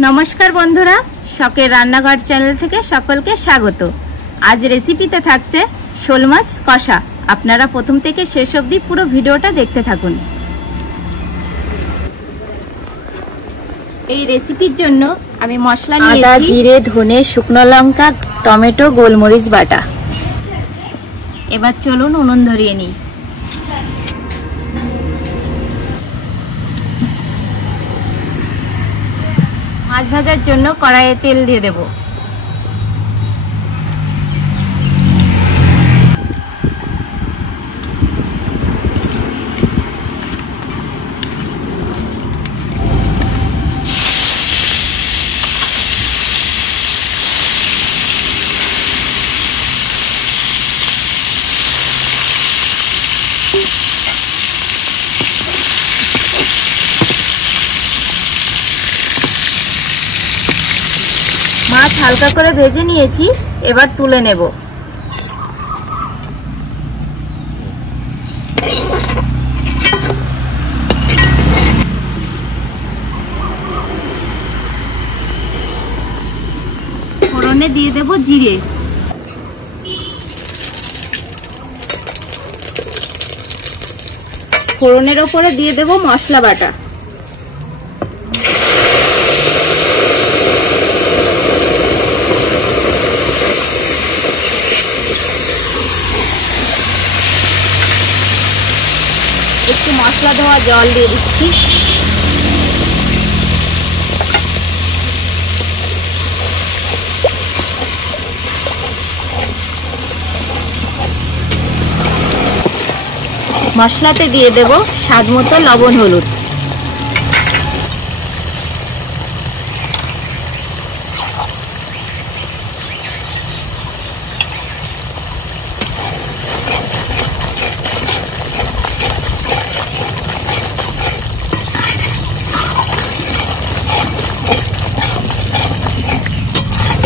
নমস্কার বন্ধুরা, শখের রান্নাঘর চ্যানেল থেকে সকলকে স্বাগত। আজ রেসিপিতে থাকছে শোল মাছ কষা। আপনারা প্রথম থেকে শেষ অবধি পুরো ভিডিওটা দেখতে থাকুন। এই রেসিপির জন্য আমি মশলা নিয়েছি আদা, জিরে, ধনে, শুকনো লঙ্কা, টমেটো, গোলমরিচ বাটা। এবার চলুন উনুন ধরিয়ে নিই। মাছ ভাজার জন্য কড়াইয়ে তেল দিয়ে দেব। মাছ হালকা করে ভেজে নিয়েছি, এবার তুলে নেব। ফোড়নে দিয়ে দেব জিরে, ফোড়নের ওপরে দিয়ে দেব মশলা বাটা, একটু মশলা ধোয়া জল দিয়ে দিচ্ছি। মশলাতে দিয়ে দেব স্বাদ মতো লবণ, হলুদ।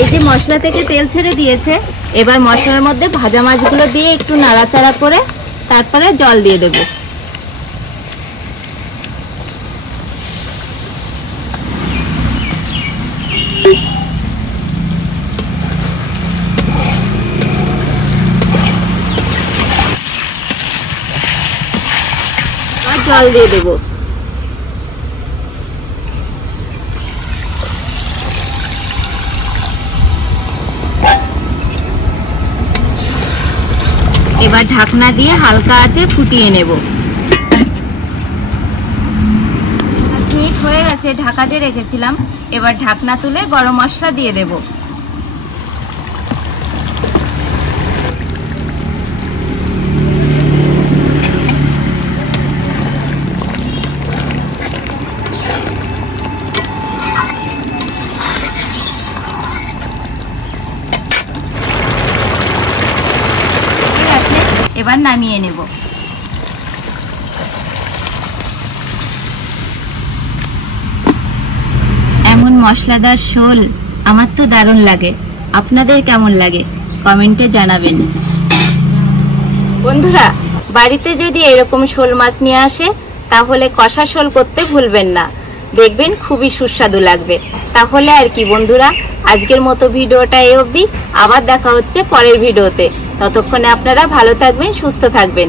এই যে মশলা থেকে তেল ছেড়ে দিয়েছে, এবার মশলার মধ্যে ভাজা মাছগুলো দিয়ে একটু নাড়াচাড়া করে তারপরে জল দিয়ে দেব। আর জল দিয়ে দেব। এবার ঢাকনা দিয়ে হালকা আঁচে ফুটিয়ে নেব। 5 মিনিট হয়ে গেছে, ঢাকা দিয়ে রেখেছিলাম। এবার ঢাকনা তুলে গরম মশলা দিয়ে দেব। এবার নামিয়ে নেব। এমন মশলাদার শোল আমার তো দারুণ লাগে। আপনাদের কেমন লাগে কমেন্টে জানাবেন। বন্ধুরা, বাড়িতে যদি এরকম শোল মাছ নিয়ে আসে তাহলে কষা শোল করতে ভুলবেন না, দেখবেন খুবই সুস্বাদু লাগবে। তাহলে আর কি বন্ধুরা, আজকের মতো ভিডিওটা এই অবধি। আবার দেখা হচ্ছে পরের ভিডিওতে। ততক্ষণে আপনারা ভালো থাকবেন, সুস্থ থাকবেন।